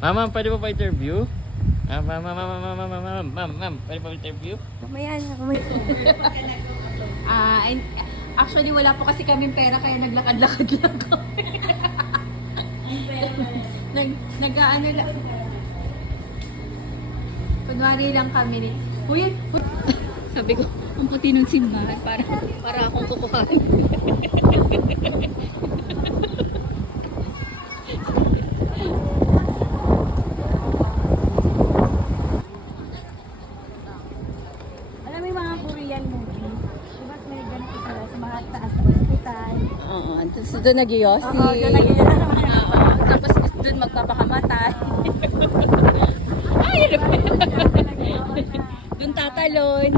Ma'am, pwede po pa interview? Ma'am, pwede pa interview? Mamaya na. Actually, wala po kasi kaming pera kaya naglakad-lakad lang kami. Nag-ano lang. Kunwari lang kami. Uy! Sabi ko, ang puti ng simbahan para akong kukuhain. Alam mo yung mga Korean movie? Diba may ganito sila sa mga taas na hospital? Oo, doon nag-yossi. Oo, doon nag-yossi. Oo, tapos doon magpapakamatay. Ay, doon tatalon.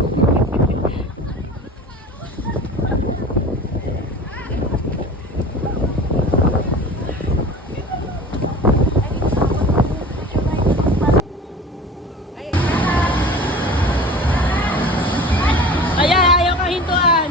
Ayan, ayaw kang hintuan.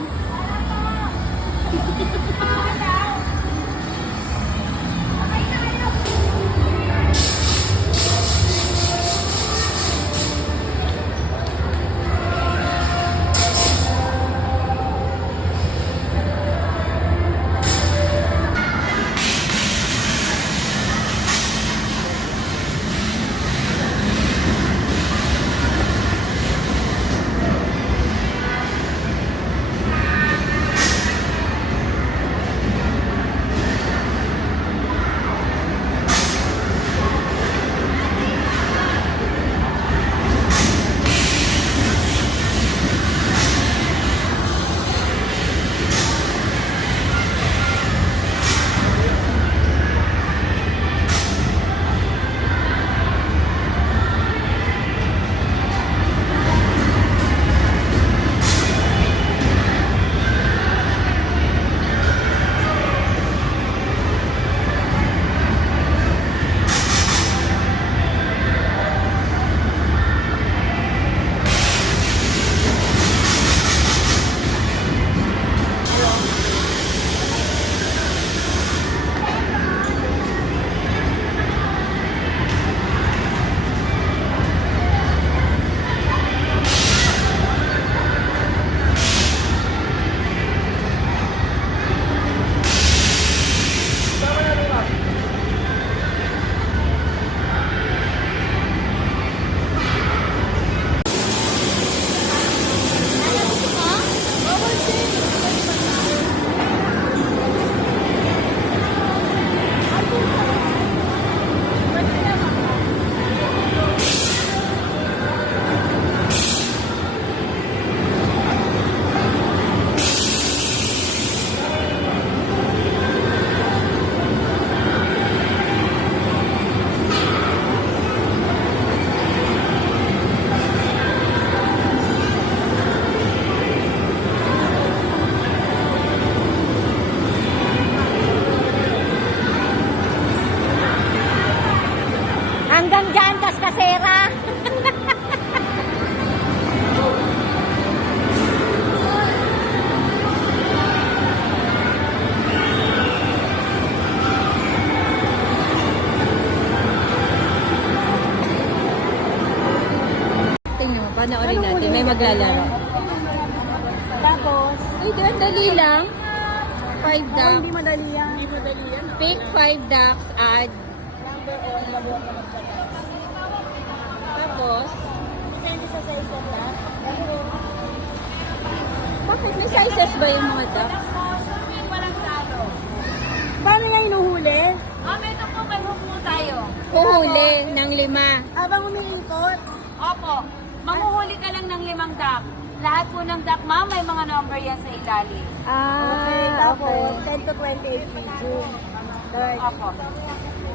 Hanggang dyan, Kaskasera! Tingnan mo, panoorin natin. May maglalaro. Tapos, Uy, doon, dali lang. 5 hindi ducks. madali yan. Pick 5 ducks, add. Tapos, Depende sa size ng duck. bakit may sizes ba yung mga ducks? Walang talo. Paano yan inuhuli? Ito po, may hook po tayo. Huhuli ng 5. Habang umiikot? Opo, manguhuli ka lang ng 5 duck. Lahat po ng duck, ma'am, may mga number yan sa ilalim. Okay, tapos 10 to 28 feet. Opo.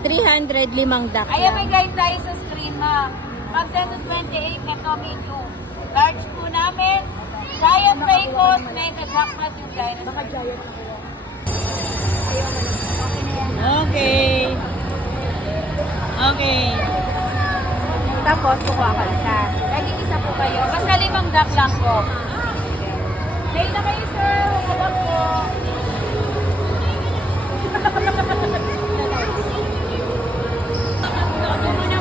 300, 5 ducks Ayan, lang. may guide tayo sa screen, ma'am. Pag 10 to 28, ito medium. Large po namin. Giant Raycon, may jackpot yung dinosaur. Baka giant na kaya. Okay. Okay. Tapos, kukuha ka isa. Lagi isa po kayo. Basta 5 duck lang po. Play na kayo, sir. Huwag po. Muna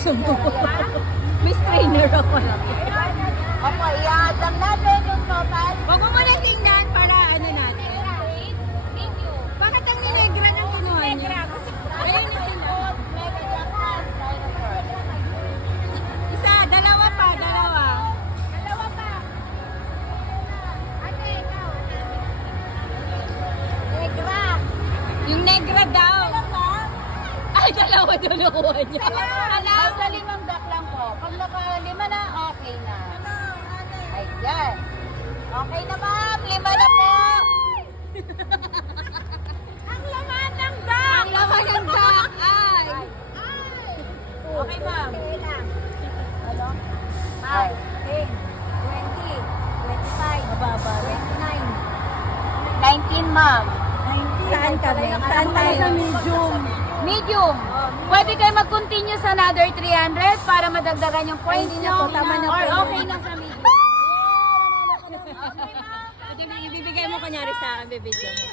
Miss trainer ako. Opo, iangat lang natin yung total. Huwag mo muna tingnan para ano natin. Bakit ang ninegra ng kinuha niyo? Ayun na sila. Isa, dalawa pa, dalawa. Dalawa pa. Ate, ikaw. Negra. Yung negra daw. Dalawa. Ay, dalawa nakuha niya. Basta 5 duck lang po. Pag naka-5 na, okay na. Ayan. Okay na ma'am, 5 na po. Ang laman ng duck. Ang laman ng duck, ay. Okay ma'am. Hello? 5, 10, 20, 25, 29. 19 ma'am. Saan kami? Saan tayo? Sa medium. Medium. Pwede kayo mag-continue sa another 300 para madagdagan yung points Hindi na nyo. po, tama na Or po. okay na sa medium. Ibibigay mo kunyari sa akin, bibidyo mo.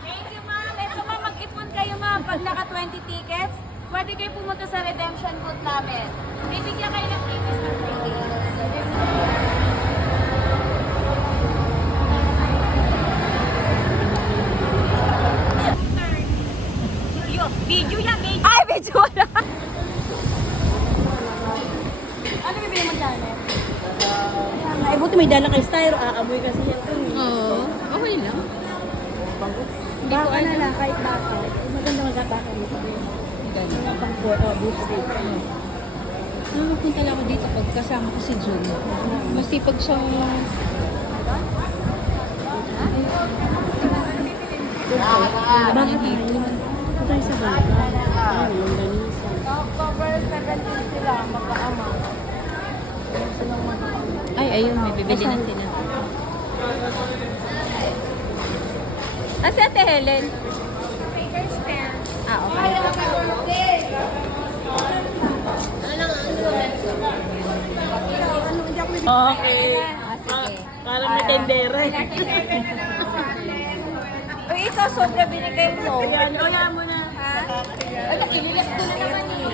Thank you, ma'am. Ito, ma'am, mag-ipon kayo, ma'am. Pag naka 20 tickets, pwede kayo pumunta sa redemption booth namin. Bibigyan kayo ng tickets na free days. Video yan, video. Ay, video na. Ano bibili mo dyan? Ay, buti may dala kay Styro. Aamoy kasi yan. Oo, okay lang. Baka na lang, kahit baka. Maganda magkabaka dito. Ganda. Pang beef steak. Pupunta lang ako dito pag kasama ko si Jun. Masipag siyang... Bakit yun? Ito tayo sa baka. October 17 sila, magkaama. Ay, ayun, may bibili na sila. Ah, si Ate Helen. Ah, okay. Okay. Ah, sige. Parang matendera. Uy, ito, sobra binigay mo. Oya mo na. Ha? Ay, nakililas ko na naman eh.